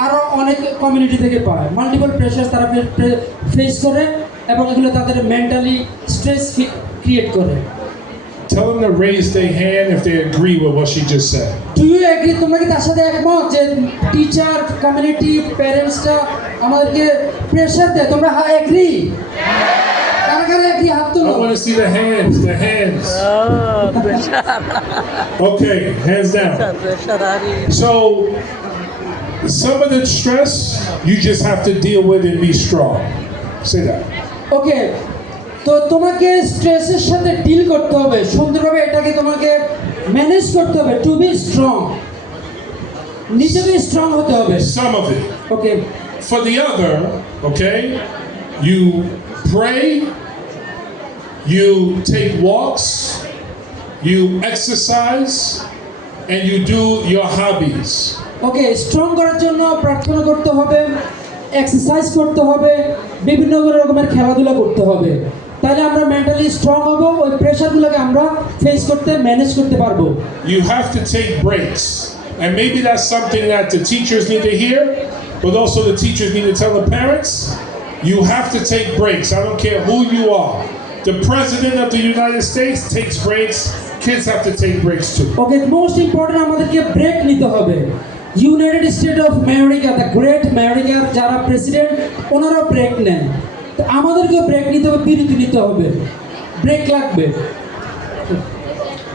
আরও অনেক কমিউনিটি থেকে পায়। মাল্টিপল প্রেশার তারা ফেস করে এবং এগুলো তাদের মেন্টালি স্ট্রেস ক্রিয়েট করে। Tell them to raise their hand if they agree with what she just said. Do you agree? তোমরা কি তার সাথে একমত যে টিচার, কমিউনিটি, প্যারেন্টসরা আমাদেরকে প্রেশার দেয়? তোমরা এগ্রি? কারা কারা এগ্রি হাত I তোলো? want to see the hands. The hands. Okay, hands down. So, some of the stress you just have to deal with and be strong. Say that. ওকে, তো তোমাকে স্ট্রেসের সাথে ডিল করতে হবে, সুন্দরভাবে এটাকে তোমাকে ম্যানেজ করতে হবে। টু বি স্ট্রং, নিজেকে স্ট্রং হতে হবে। Some of it. Okay, For the other, okay, you pray, you take walks, you exercise, and you do your hobbies. Okay, strong করার জন্য প্রার্থনা করতে হবে, এক্সারসাইজ করতে হবে, বিভিন্ন রকমের খেলাধুলা করতে হবে। তাহলে আমরা মেন্টালি স্ট্রং হব, ওই প্রেশারগুলোকে আমরা ফেস করতে, ম্যানেজ করতে পারবো। You have to take breaks. And maybe that's something that the teachers need to hear, but also the teachers need to tell the parents. You have to take breaks. I don't care who you are. The President of the United States takes breaks. Kids have to take breaks too. Okay, most important আমাদেরকে break নিতে হবে। United state of America, the great আমেরিকার যারা president, ওনারাও break নেন। তো আমাদেরকেও break নিতে হবে, বিরতি নিতে হবে, ব্রেক লাগবে।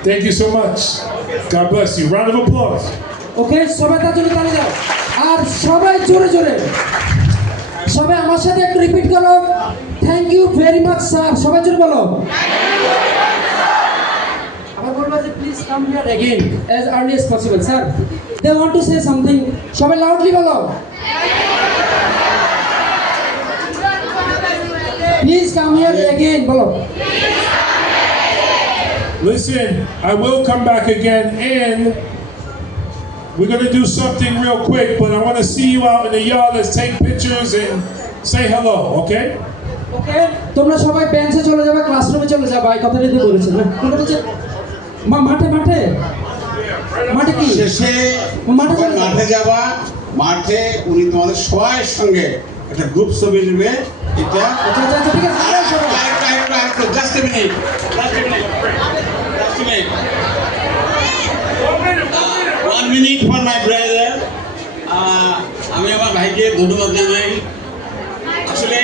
Thank you so much. God bless you. Round of applause. ওকে, সবাই তার জন্য তালি দাও। আর সবাই জোরে জোরে, সবাই আমার সাথে একটু রিপিট করো, thank you very much sir. সবাই জোরে বলো। আবার বলবো যে please come here again as early as possible. Sir, they want to say something. সবাই লাউডলি বলো, প্লিজ কাম হিয়ার অ্যাগেন বলো। Listen, I will come back again, and we're going to do something real quick, but I want to see you out in the yard. Let's take pictures and say hello, okay? ওকে, তোমরা সবাই বেঞ্চে চলে যাবে, ক্লাসরুমে চলে যাবে। এই কথাটা তো বলেছেন না? কোনটা বলছে? মাঠে মাঠে মাঠে কি শেষে মাঠে যাবা, মাঠে উনি তোমাদের সবাই সঙ্গে একটা গ্রুপ ছবি নেবে। এটা আচ্ছা আচ্ছা আচ্ছা, ঠিক আছে। Just a minute, one minute for my brother. আমি আমার ভাইকে ধন্যবাদ জানাই। আসলে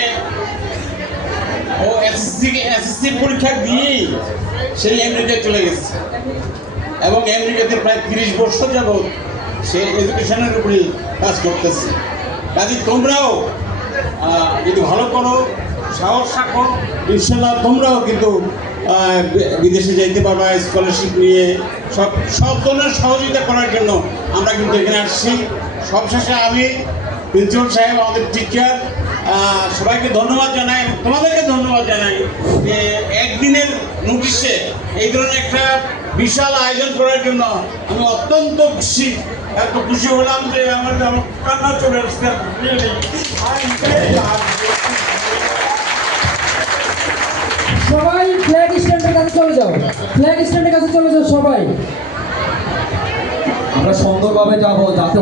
ও এসএসসি পরীক্ষা দিয়ে সেই আমেরিকায় চলে গেছে এবং আমেরিকাতে প্রায় 30 বছর যাবৎ সে এডুকেশনের উপরে কাজ করতেছে। কাজে তোমরাও যদি ভালো করো, সাহস রাখো, ইনশাল্লাহ তোমরাও কিন্তু বিদেশে যাইতে পারবা স্কলারশিপ নিয়ে। সব ধরনের সহযোগিতা করার জন্য আমরা কিন্তু এখানে আসছি। সবশেষে আমি প্রিন্সিপাল সাহেব, আমাদের টিচার, সবাইকে ধন্যবাদ জানাই এবং তোমাদেরকে ধন্যবাদ জানাই যে একদিনের নোটিশে এই ধরনের একটা বিশাল আয়োজন করার জন্য আমি অত্যন্ত খুশি। এত খুশি হলাম যে আমার কান্না চলে আসছে। সবাই ফ্ল্যাগ স্ট্যান্ডের কাছে চলে যাও, ফ্ল্যাগ স্ট্যান্ডের কাছে চলে যাও সবাই। আমরা সুন্দরভাবে যাবো যাতে